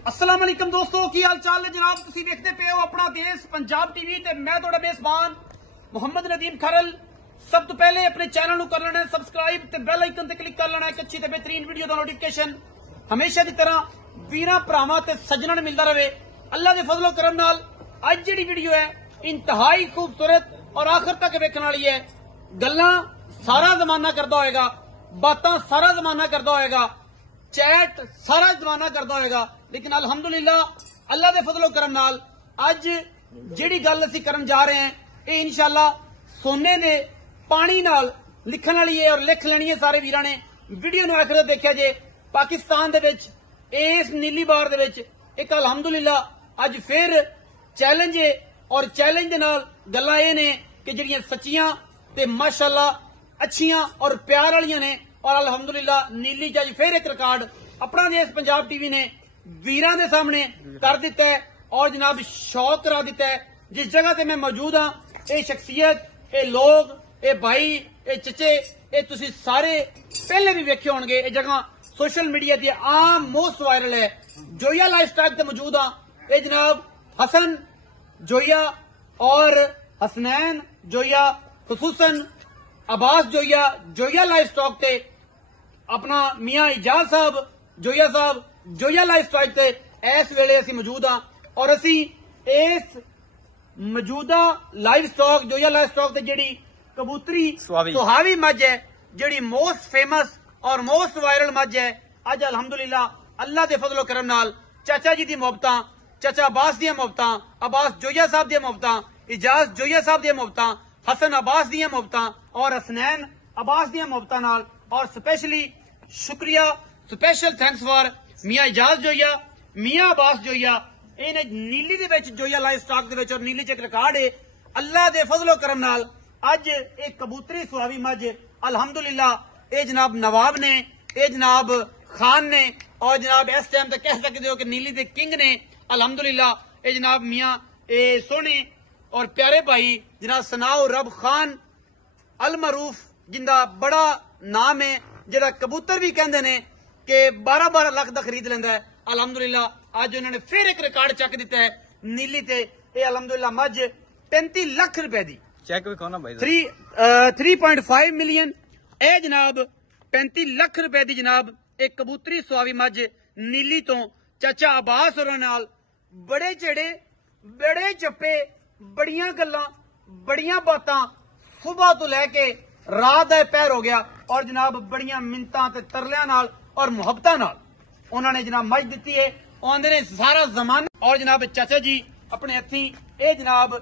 अस्सलाम वालेकुम दोस्तों, की हाल चाल है जनाब। तुसीं देखते पे हो अपना देश पंजाब टीवी ते मैं तुहाडा मेजबान मुहम्मद नदीम खरल। सब तो पहले अपने चैनल नूं कर लेना सबसक्राइब ते बेल आइकन ते क्लिक कर लेना एक अच्छी ते बेहतरीन वीडियो दा नोटिफिकेशन हमेशा की तरह वीरां भरावां ते सज्जणां नूं मिलदा रहे। अल्लाह दे फजलो करम नाल अज जिहड़ी वीडियो है इंतहाई खूबसूरत और आखिर तक वेखण वाली है। गल्लां सारा जमाना करदा होएगा, बातां सारा जमाना करदा होएगा, चैट सारा जमाना करदा होएगा, लेकिन अल्हम्दुलिल्लाह अल्लाह दे फजलो करम नाल अज जिहड़ी गल असीं करन जा रहे हैं ये इंशाअल्लाह सोने दे पानी नाल लिखण वाली है और लिख लेनी है सारे वीरां ने। वीडियो नूं आखिर देखिया जे पाकिस्तान दे विच इस नीली बार दे विच एक अल्हम्दुलिल्लाह अज फिर चैलेंज है और चैलेंज दे नाल गल्लां ये ने कि जिहड़ियां सच्चियां ते माशाअल्लाह अच्छियां और प्यार वालियां ने और अल्हम्दुलिल्लाह नीली च अज फिर एक रिकॉर्ड अपना देश पंजाब टीवी ने वीरां दे सामने कर दिता है और जनाब शौक करा दिता है। जिस जगह से मैं मौजूद हाँ ये शख्सियत ये लोग ये भाई ये चचे ये तुसी सारे पहले भी वेखे होणगे। ये जगह सोशल मीडिया की आम मोस्ट वायरल है। जोया लाइफस्टाइल से मौजूद हाँ। ये जनाब हसन जोया और हसनैन जोया खसूसन अब्बास जोया जोया लाइफ स्टॉक ते अपना मियां इजाज साहब जोया साहब जोया लाइफ स्टाइल ते इस वेले असीं मौजूद हाँ और असीं इस मौजूदा live stock Zoya life stock ते जिहड़ी कबूतरी सुहावी मझ है जिहड़ी मोस्ट फेमस और मोस्ट वायरल मझ है अज अल्हम्दुलिल्लाह अल्लाह दे फजलो करम नाल चाचा जी दी मोहब्बतां चाचा अब्बास दी मोहब्बतां अब्बास जोया साहब दी मोहब्बतां इजाज जोया साहब दी मोहब्बतां हसन अब्बास दी मोहब्बतां और हसनैन अब्बास दी मोहब्बतां नाल और स्पेशली शुक्रिया स्पेशल थैंक्स फॉर मियां इजाज जोया मियां अब्बास जोया इन्हें नीली दे विच जोया लाइफ स्टॉक दे विच और नीली च एक रिकॉर्ड है अल्लाह दे फजलो करम नाल अज एक कबूतरी सुहावी मझ अल्हम्दुलिल्लाह ये जनाब नवाब ने ये जनाब खान ने और जनाब इस टाइम तक कह सकते हो कि नीली दे किंग ने अल्हम्दुलिल्लाह ये जनाब मियां ये सोने और प्यारे भाई जनाब सनाओ रब खान अल मरूफ जिंदा बड़ा नाम है जिहड़ा कबूतर भी कहंदे ने कि 12-12 लाख का खरीद लेंदा है। अल्हम्दुलिल्लाह अज उन्होंने फिर एक रिकॉर्ड चक दिता है नीली ते ये अल्हम्दुलिल्लाह मझ 35 लाख रुपए दी चेक भी खोना भाई 3.5 मिलियन ए जनाब 35 लाख रुपए दी जनाब एक कबूतरी सुहावी मझ नीली तो चाचा अब्बास और नाल बड़े चेड़े बड़े चप्पे बड़ियां गल्लां बड़ियां बातां सुबह तो लैके रात दा पहर हो गया और जनाब बड़ियां मिन्नतां ते तरलियां नाल और मुहब्बतां नाल उन्होंने जनाब मझ दी है आंदे ने सारा जमाना और जनाब चाचा जी अपने हथी ये जनाब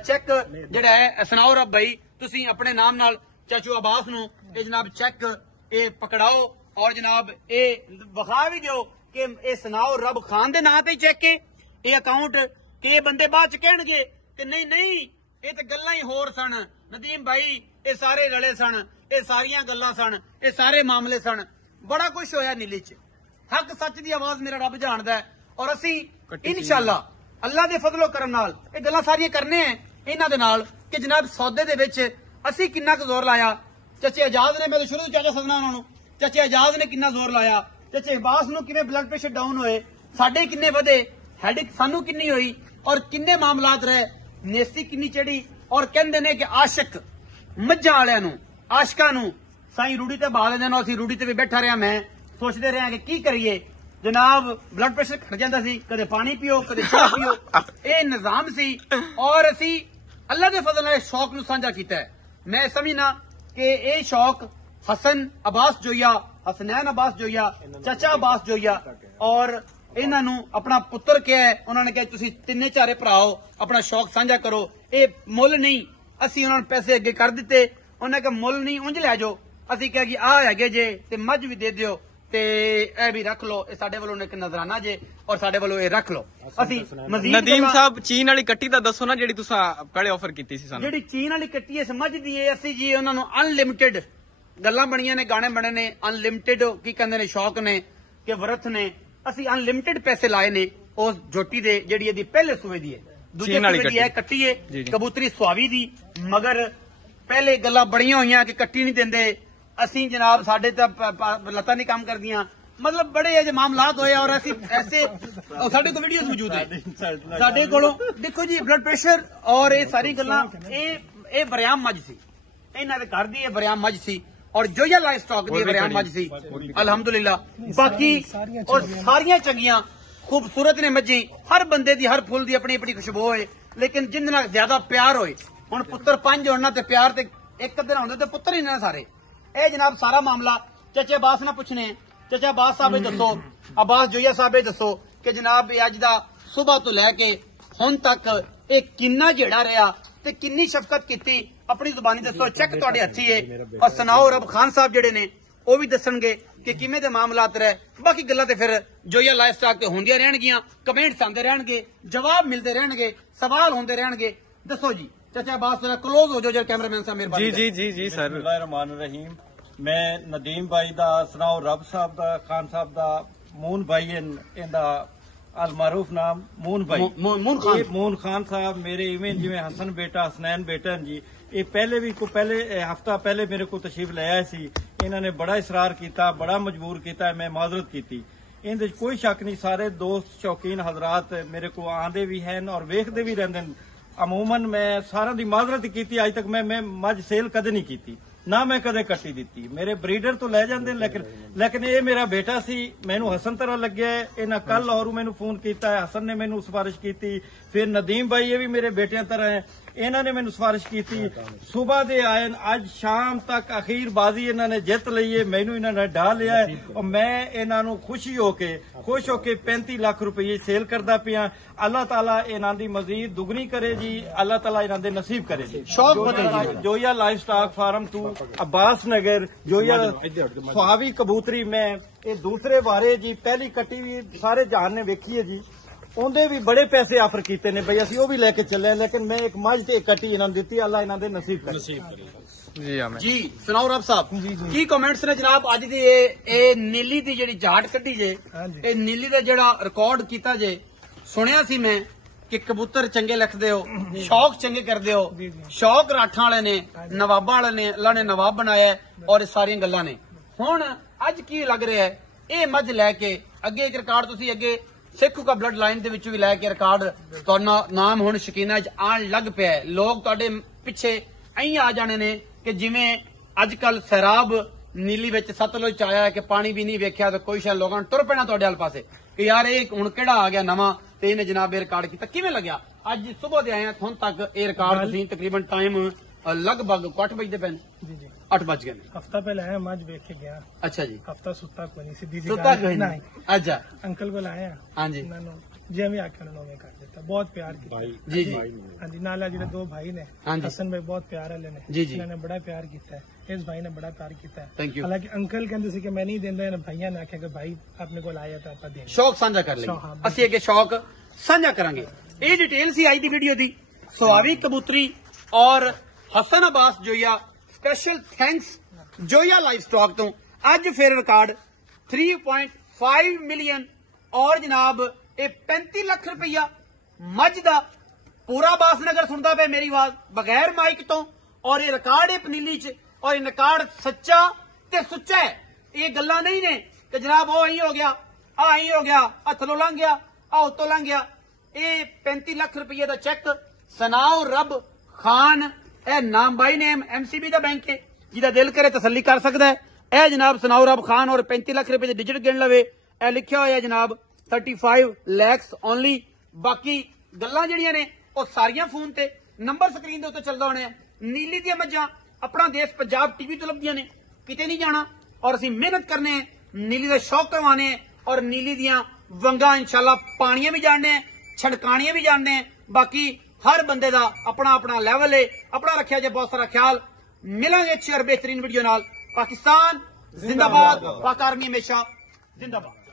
चेक जिहड़ा है सुनाओ रब भाई तुसी अपने नाम नाल चाचू अब्बास नूं ये जनाब चेक ये पकड़ाओ और जनाब ये विखा भी दो कि ये सुनाओ रब खान दे नां ते चेक है ये अकाउंट कि ये बंदे बाद च कहणगे कि नहीं नहीं ये तो गल्लां ही होर सन नदीम भाई ये सारे रले सन ये सारियां गल्लां सन ये सारे मामले सन। बड़ा कुछ होया नीली च हक सच दी आवाज मेरा रब जानदा है और असीं इंशाअल्लाह अल्लाह दे फजलो करम नाल ये गल्लां सारियां करने हैं इन्हां दे नाल कि जनाब सौदे दे विच असीं किन्ना क जोर लाया। चाचे आजाद ने मैं तो शुरू चाचा सदना उन्हां नूं चाचे आजाद ने किन्ना जोर लाया चाचे अब्बास नूं किवें ब्लड प्रेशर डाउन होए साडे किन्ने वधे हैडिक सानू किन्नी होई और किन्ने मामलात रहे नेस्ती किन्नी चढ़ी और कहंदे ने कि आशिक मज्जां वालियां नूं आशिकां नूं साईं रूढ़ी ते बहा लेंदे ने असीं रूढ़ी ते भी बैठा रहा मैं सोचते रहे कि की करिए जनाब ब्लड प्रेशर घट जाता सी कदे पानी पियो कदे चाह पियो ये निजाम सी और असी अल्लाह के फजल नाल शौक नूं साझा कीता है। मैं समझना कि ये शौक हसन अब्बास जोया हसनैन अब्बास जोया चाचा अब्बास जोया और इन्हां नूं अपना पुत्र क्या है उन्होंने कहा तुसीं तिन्ने चारे भराओ अपना शौक साझा करो ये मुल नहीं असीं उन्होंने पैसे अगे कर दिते उन्होंने कहा मुल नहीं उंज लै जाओ असीं कहा कि आ हैगे जे ते मझ भी दे दिओ ते ए भी रख लो ये साडे वालों एक नजराना जे और साडे वालों ये रख लो। असीं मजीद नदीम साहब चीन वाली कट्टी दा दसो ना जिहड़ी तुसां पहले ऑफर कीती सी सानू जिहड़ी चीन वाली कट्टी है समझ दी है असीं जी उन्हां नूं अनलिमिटेड गल्लां बणियां ने गाने बने ने अनलिमिटेड की कहंदे ने शौक ने कि वरथ ने असीं अनलिमिटेड पैसे लाए ने उस झोटी दे जिहड़ी इहदी पहले सूए दी है दूजे सूए दी है कट्टी है कबूतरी सुहावी दी मगर पहले गल्लां बड़ियां होईयां कि कट्टी नहीं देंदे असीं जनाब साडे तां लत्तां नहीं काम करदियां मतलब बड़े अजे मामलात होए और ऐसे साडे को वीडियोस मौजूद है साडे कोलों देखो जी ब्लड प्रेशर और ये सारी गल्लां ये बरियाम मज सी इन्हां दे घर दी ये बरियाम मज सी और जोया लाइफ स्टॉक दी बरियाम मज सी अल्हम्दुलिल्लाह बाकी और सारियां चंगियां खूबसूरत ने मजी हर बंदे दी हर फुल दी अपनी अपनी खुशबू होए लेकिन जिंदे नाल ज्यादा प्यार होए हुण पुत्तर 5 होना ते प्यार ते एक दिन होंदे ते पुत्तर ही ने सारे ए जनाब सारा मामला चाचा अब्बास ना पूछने चाचा अब्बास साहब दसो अब्बास जोया साहब दसो कि जनाब अज दा सुबह तो लैके हुण तक ये किन्ना जेड़ा रहा ते किन्नी शफकत कीती अपनी जुबानी दसो चेक तुहाडे हत्थी है और सनाओ रब खान साहब जेड़े ने वो भी दसणगे कि किवें दे मामलात रहे बाकी गल्लां ते फिर जोया लाइफ स्टॉक ते होंदियां रहणगियां कमेंट्स आंदे रहणगे जवाब मिलते रहणगे सवाल होंदे रहणगे दसो जी चाचा अब्बास जरा क्लोज हो जाओ कैमरामैन साहब मेहरबानी जी सर बिस्मिल्लाहिर्रहमानिर्रहीम मैं नदीम भाई दा सनाओ रब साहब दा खान साहब दा मून भाई इंदा अल मारूफ नाम मून भाई मून खान साहब मेरे इवें जिवें हसन बेटा हसनैन बेटा जी ये पहले भी हफ्ता पहले मेरे को तशरीफ ले आए सी इन्होंने बड़ा इसरार किया बड़ा मजबूर किया मैं माजरत की इहदे कोई शक नहीं सारे दोस्त शौकीन हजरात मेरे को आंदे भी हैं और वेखते भी रहते हैं अमूमन मैं सारा दी माजरत की अज तक मैं मज सेल कदे नहीं की ना मैं कदे कट्टी दी मेरे ब्रीडर तो लै जाते लेकिन ये मेरा बेटा सी मैनू हसन तरह लगे इन्हें कल और मैनू फोन किया है हसन ने मैनू सिफारिश की फिर नदीम भाई ये भी मेरे बेटियां तरह है इन्होंने मैनू सिफारिश की सुबह दे आए अज शाम तक अखीर बाजी इन्होंने जित ली है मैनू इन्होंने ढा लिया है और मैं इन्हों खुश होके 35 लाख रुपये सेल करता पिया अल्लाह ताला इन्हों की मजीद दुगनी करे जी अल्लाह ताला इन्हों दे नसीब करे जी Joya life stock farm to Abbas Nagar Joya सुहावी कबूतरी में ये दूसरे बारे जी पहली कट्टी भी सारे जहान ने वेखी है जी उनके भी बड़े पैसे ऑफर किए ने भाई असं भी लेके चले लेकिन मैं एक मज ते एक कट्टी इन्होंने दी अल्लाह इन्हों दे नसीब करे जी सुनाओ रब साहब की कमेंट्स ने जनाब अज दी नीली दी जेड़ी जाट कड्डी जे नीली दा जेड़ा रिकॉर्ड कीता जे सुनिया सी मैं कि कबूतर चंगे लिखते हो शौक चंगे करते हो शौक राठा वाले ने नवाबा वाले ने अल्लाह ने नवाब बनाया और सारिया गल्लां ने हुण अज की लग रहा है ये मज लैके अगे एक रिकॉर्ड तुसीं अगे सिख का ब्लड लाइन दे विच भी लैके रिकॉर्ड तुहाडा नाम हुण शकीना च आण लग पिया लोग तुहाडे पिछे अं आ जाने ने कि जिवें अजकल सैराब नीली विच सतलुज च आया कि पानी भी नहीं वेख्या तो कोई शायद लोगों ने तुर पैना तुहाडे वाल पासे कि यार ये हुण किहड़ा आ गया नवां ते इहने जनाब ये रिकॉर्ड किया किवें लग्या अज सुबह दे आए हुण तक ये रिकॉर्ड तुसीं तकरीबन टाइम लगभग 8 बजते पे 8 बज गए हफ्ता पहले आया मज वेख के गया अच्छा जी हफ्ता सुता कोई नहीं सीधी सुता कोई नहीं अच्छा अंकल को लाया हाँ जी जिवें आख्या उन्होंने कर दिता बहुत प्यार किया जी जी हाँ जी नाला जो 2 भाई ने हसन भाई बहुत प्यार वाले ने जी जी इन्होंने बड़ा प्यार किया इस भाई ने बड़ा प्यार किया थैंक यू हालांकि अंकल कहते सी कि मैं नहीं देंदा भाइया ने आख्या कि भाई अपने को आया तो आप दें शौक साझा कर लेंगे असं अगे शौक साझा करांगे ये डिटेल सी आई दी वीडियो दी सुहावी कबूतरी और Hasan Abbas Zoya special thanks Zoya life stock तो अज फिर रिकॉर्ड 3.5 मिलियन और जनाब ये 35 लाख रुपया मज दा पूरा अब्बास नगर सुनता पे मेरी आवाज बगैर माइक तो और ये रिकॉर्ड है पनीली च और ये रिकॉर्ड सच्चा ते सुच्चा है ये गल्लां नहीं ने कि जनाब वो अं हो गया अं हो गया थलों लंघ गया उत्तों लंघ गया ये 35 लाख रुपये का चेक सनाओ रब खान ए नाम बाई नेम MCB का बैंक है जिदा दिल करे तसली कर सकता है ए जनाब सनाओ रब खान और 35 लाख रुपए डिजिट गिन लवे ए लिखा हुआ जनाब 35 लैक्स ओनली बाकी गल्लां जड़ियां ने वो सारियां फोन ते नंबर स्क्रीन के उत्ते चलदा होने नीली दी मज्जां अपना देश पंजाब TV तो लभदियां ने किते नहीं जाना और असीं मेहनत करने नीली का शौक करवाने और नीली दियां वंगा इंशाल्लाह पानियां भी जानने छड़कानियां भी जानने बाकी हर बंदे का अपना अपना लैवल है अपना रखा जाए बहुत सारा ख्याल मिलेंगे अच्छी और बेहतरीन वीडियो नाल पाकिस्तान जिंदाबाद पाक आर्मी हमेशा जिंदाबाद।